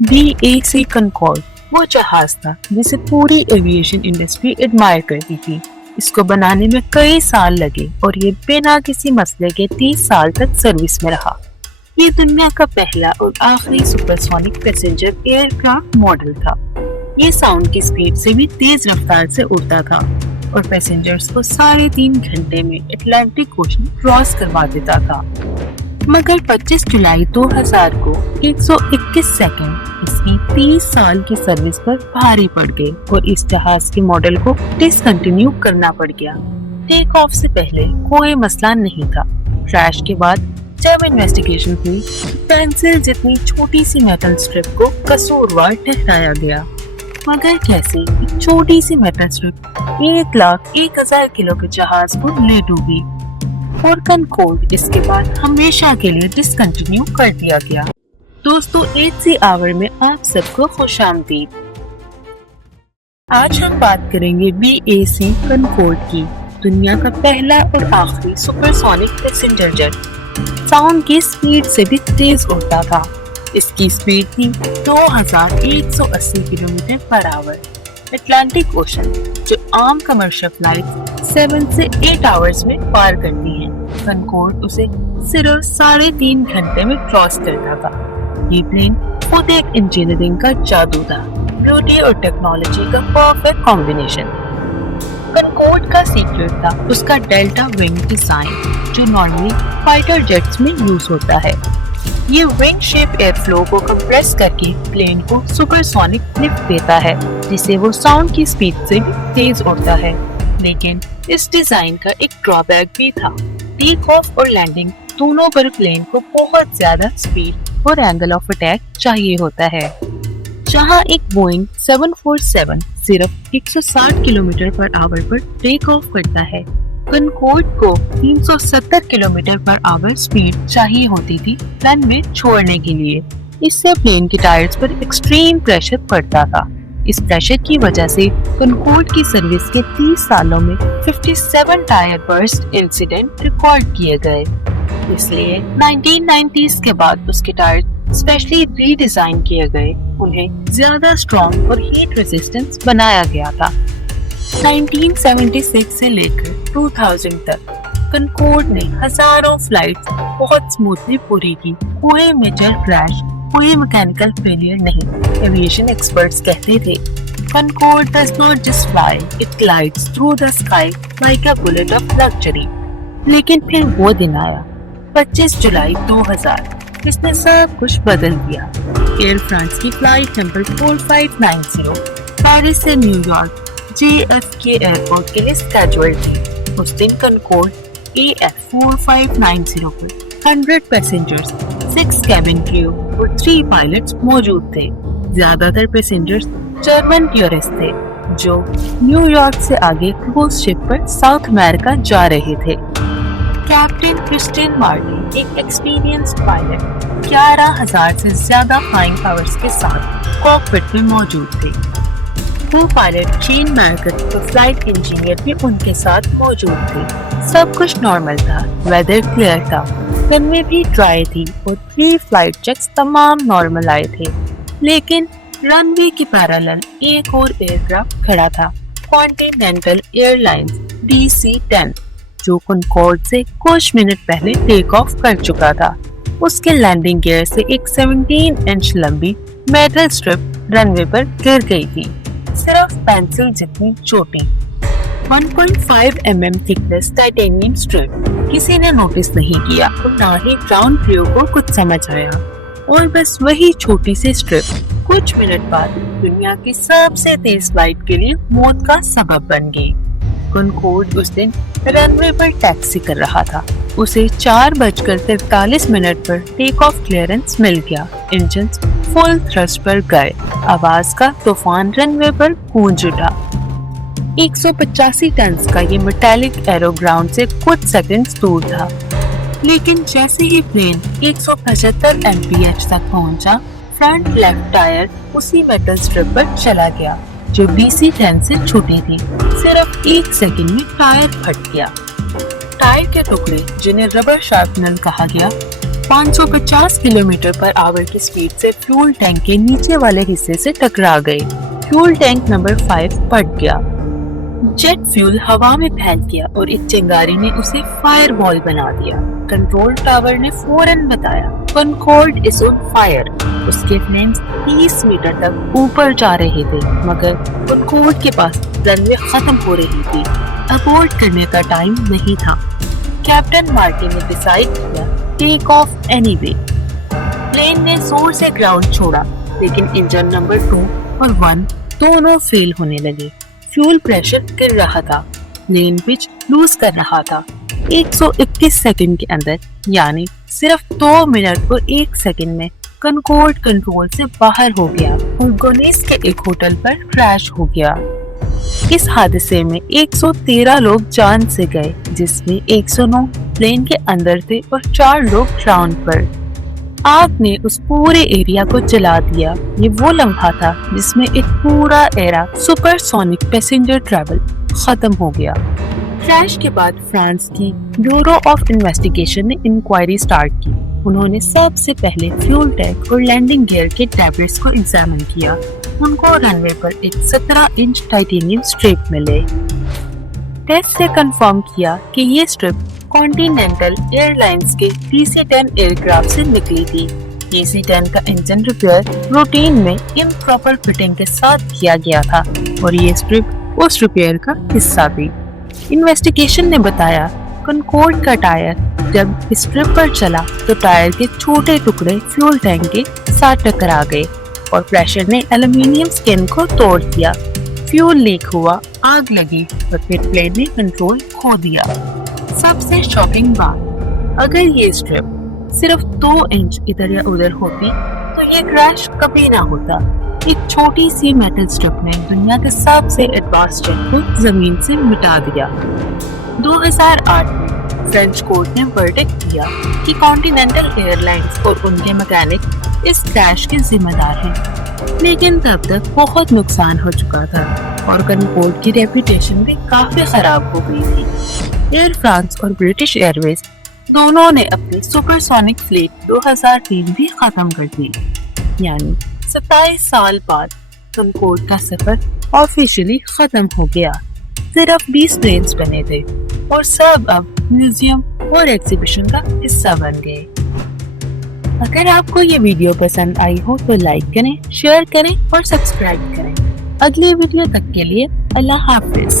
BAC कंकॉर्ड वो जहाज था जिसे पूरी एविएशन इंडस्ट्री एडमायर करती थी। इसको बनाने में कई साल लगे और ये बिना किसी मसले के 30 साल तक सर्विस में रहा। ये दुनिया का पहला और आखिरी सुपरसोनिक पैसेंजर एयरक्राफ्ट मॉडल था। ये साउंड की स्पीड से भी तेज रफ्तार से उड़ता था और पैसेंजर्स को 3.5 घंटे में अटलांटिक ओशन क्रॉस करवा देता था। मगर 25 जुलाई 2000 को 121 सेकंड इसकी 30 साल की सर्विस पर भारी पड़ गए और इस जहाज के मॉडल को डिसकंटिन्यू करना पड़ गया। टेक ऑफ से पहले कोई मसला नहीं था। क्रैश के बाद जब इन्वेस्टिगेशन हुई, पेंसिल जितनी छोटी सी मेटल स्ट्रिप को कसूरवार ठहराया गया। मगर कैसे एक छोटी सी मेटल स्ट्रिप 1,01,000 किलो के जहाज को ले डूबी और कंकॉर्ड इसके बाद हमेशा के लिए डिसकंटिन्यू कर दिया गया। दोस्तों, 8C आवर में आप सबको खुशामदीद। आज हम बात करेंगे BAC कंकॉर्ड की, दुनिया का पहला और आखिरी सुपरसोनिक पैसेंजर जेट। साउंड की स्पीड से भी तेज उड़ता था। इसकी स्पीड थी 2180 kilometre per hour. Atlantic ocean जो आम कमर्शियल फ्लाइट 7 से 8 आवर्स में पार करती हैं, कंकॉर्ड उसे सिर्फ 3.5 घंटे में क्रॉस करता था। ये प्लेन खुद एक इंजीनियरिंग का जादू था, ब्यूटी और टेक्नोलॉजी का परफेक्ट कॉम्बिनेशन। कंकॉर्ड का सीक्रेट था उसका डेल्टा विंग डिजाइन जो नॉर्मली फाइटर जेट्स में यूज होता है। ये विंग शेप एयर फ्लो को कंप्रेस करके प्लेन को सुपरसोनिक लिफ्ट देता है, जिससे वो साउंड की स्पीड से भी तेज उड़ता है। लेकिन इस डिजाइन का एक ड्रॉबैक भी था। टेक ऑफ और लैंडिंग दोनों पर प्लेन को बहुत ज्यादा स्पीड और एंगल ऑफ अटैक चाहिए होता है। जहां एक बोइंग 747 सिर्फ 160 किलोमीटर पर आवर पर टेक ऑफ करता है, कंकॉर्ड को 370 किलोमीटर पर आवर स्पीड चाहिए होती थी रनवे छोड़ने के लिए। इससे प्लेन के टायर्स पर एक्सट्रीम प्रेशर पड़ता था। इस प्रेशर की वजह से कंकॉर्ड की सर्विस के 30 सालों में 57 टायर बर्स्ट इंसिडेंट रिकॉर्ड किए गए। इसलिए 1990s के बाद उसके टायर स्पेशली रीडिजाइन किए गए। उन्हें ज्यादा स्ट्रॉन्ग और हीट रेजिस्टेंस बनाया गया था। 1976 से लेकर 2000 तक कंकॉर्ड ने हजारों फ्लाइट्स बहुत स्मूथली पूरी की। कोई मेजर क्रैश, कोई मैकेनिकल फेलियर नहीं। एविएशन एक्सपर्ट्स कहते थे, कंकॉर्ड does not just fly, it glides through the sky like a bullet of luxury। लेकिन फिर वो दिन आया, 25 जुलाई 2000। इसने सब कुछ बदल दिया। एयर फ्रांस की फ्लाइट नंबर 4590 पेरिस से न्यूयॉर्क JFK एयरपोर्ट के लिए स्केड्यूल्ड थी। उस दिन कंकॉर्ड AF4590 पर 100 पैसेंजर्स, 6 कैबिन क्रू और 3 पायलट्स मौजूद थे। ज्यादातर पैसेंजर्स जर्मन टूरिस्ट थे जो न्यूयॉर्क से आगे क्रूज शिप पर साउथ अमेरिका जा रहे थे। कैप्टन क्रिस्टियन मार्टिन एक एक्सपीरियंस्ड पायलट 11,000 से ज्यादा फ्लाइंग आवर्स के साथ कॉकपिट में मौजूद थे। वो पायलट जीन मैर्केट और फ्लाइट इंजीनियर भी उनके साथ मौजूद थे। सब कुछ नॉर्मल था, वेदर क्लियर था, रनवे भी ड्राई थी और प्री फ्लाइट चेक्स तमाम नॉर्मल आए थे। लेकिन रनवे के पैरेलल एक और एयरक्राफ्ट खड़ा था, कॉन्टिनेंटल एयरलाइंस DC-10, जो कंकॉर्ड से कुछ मिनट पहले टेक ऑफ कर चुका था। उसके लैंडिंग गियर से एक 17 इंच लंबी मेटल स्ट्रिप रनवे पर गिर गई थी, सिर्फ पेंसिल जितनी छोटी। 1.5 mm थिकनेस टाइटेनियम स्ट्रिप। किसी ने नोटिस नहीं किया और ना ही ग्राउंड क्रू को कुछ समझ आया, और बस वही छोटी सी स्ट्रिप कुछ मिनट बाद दुनिया की सबसे तेज फ्लाइट के लिए मौत का सबब बन गई। कंकॉर्ड उस दिन रनवे पर टैक्सी कर रहा था। उसे 4:43 पर टेक ऑफ क्लियरेंस मिल गया। इंजन फुल थ्रस्ट पर गए। आवाज का तूफान रनवे पर गूंज उठा। 185 टन का ये मेटालिक एरो ग्राउंड से कुछ सेकंड्स दूर था, लेकिन जैसे ही प्लेन 175 mph तक पहुंचा, फ्रंट लेफ्ट टायर उसी मेटल स्ट्रिप पर चला गया जो DC-10 से छोटी थी। सिर्फ 1 सेकंड में टायर फट गया। टायर के टुकड़े, जिन्हें रबर शार्पनर कहा गया, 550 किलोमीटर पर आवर की स्पीड से फ्यूल टैंक के नीचे वाले हिस्से से टकरा गए। फ्यूल टैंक नंबर 5 फट गया। जेट फ्यूल हवा में फैल गया और एक चिंगारी ने उसे फायर बॉल बना दिया। कंट्रोल टावर ने फौरन बताया, कॉनकॉर्ड इज ऑन फायर। उसके फ्लेम्स 30 मीटर तक ऊपर जा रहे थे, मगर कॉनकॉर्ड के पास रनवे खत्म हो रही थी। अबॉर्ट करने का टाइम नहीं था। कैप्टन मार्टिन ने डिसाइड किया, टेक ऑफ एनीवे। प्लेन ने जोर से ग्राउंड छोड़ा, लेकिन इंजन नंबर 2 और 1 दोनों फेल होने लगे। फ्यूल प्रेशर गिर रहा था, प्लेन पिच लूज कर रहा था। 121 सेकंड के अंदर, यानी सिर्फ 2 मिनट और 1 सेकंड में कॉनकॉर्ड कंट्रोल से बाहर हो गया और गोनिस के एक होटल पर क्रैश हो गया। इस हादसे में 113 लोग जान से गए, जिसमें 109 प्लेन के अंदर थे और 4 लोग ग्राउंड पर। आग ने उस पूरे एरिया को जला दिया। ये वो लम्हा था जिसमें एक पूरा एरा सुपरसोनिक पैसेंजर ट्रैवल खत्म हो गया। क्रैश के बाद फ्रांस की ब्यूरो ऑफ इन्वेस्टिगेशन ने इंक्वायरी स्टार्ट की। उन्होंने सबसे पहले फ्यूल टैंक और लैंडिंग गियर के टैबलेट्स को एग्जामिन किया। उनको रनवे पर एक 17 इंच टाइटेनियम स्ट्रिप मिले। टेस्ट से कंफर्म किया कि ये स्ट्रिप कॉन्टिनेंटल एयरलाइंस के DC-10 एयरक्राफ्ट से निकली थी। DC-10 का इंजन रिपेयर रूटीन में इम्प्रॉपर फिटिंग के साथ किया गया था और ये स्ट्रिप उस रिपेयर का हिस्सा थी। इन्वेस्टिगेशन ने बताया, कॉनकॉर्ड का टायर जब स्ट्रिप पर चला तो टायर के छोटे टुकड़े फ्यूल टैंक के साथ टकरा गए और प्रेशर ने एल्यूमिनियम स्किन को तोड़ दिया। फ्यूल लीक हुआ, आग लगी और फिर प्लेन ने कंट्रोल खो दिया। सबसे शॉकिंग बात, अगर ये स्ट्रिप सिर्फ 2 इंच इधर या उधर होती तो ये क्रैश कभी ना होता। एक छोटी सी मेटल स्ट्रिप ने दुनिया के सबसे एडवांस जेट को जमीन से मिटा दिया। 2008 में फ्रेंच कोर्ट ने वर्डिक्ट दिया कि कॉन्टिनेंटल एयरलाइंस और उनके मैकेनिक इस क्रैश के जिम्मेदार हैं, लेकिन तब तक बहुत नुकसान हो चुका था और कॉनकॉर्ड की रेपुटेशन भी काफी खराब हो गई थी। एयर फ्रांस और ब्रिटिश एयरवेज दोनों ने अपनी सुपरसोनिक फ्लीट 2003 भी खत्म कर दी। यानी 27 साल बाद कॉनकॉर्ड का सफर ऑफिशियली खत्म हो गया। सिर्फ 20 प्लेन्स बने थे और सब अब म्यूजियम और एग्जीबिशन का हिस्सा बन गए। अगर आपको ये वीडियो पसंद आई हो तो लाइक करें, शेयर करें और सब्सक्राइब करें। अगले वीडियो तक के लिए अल्लाह हाफिज।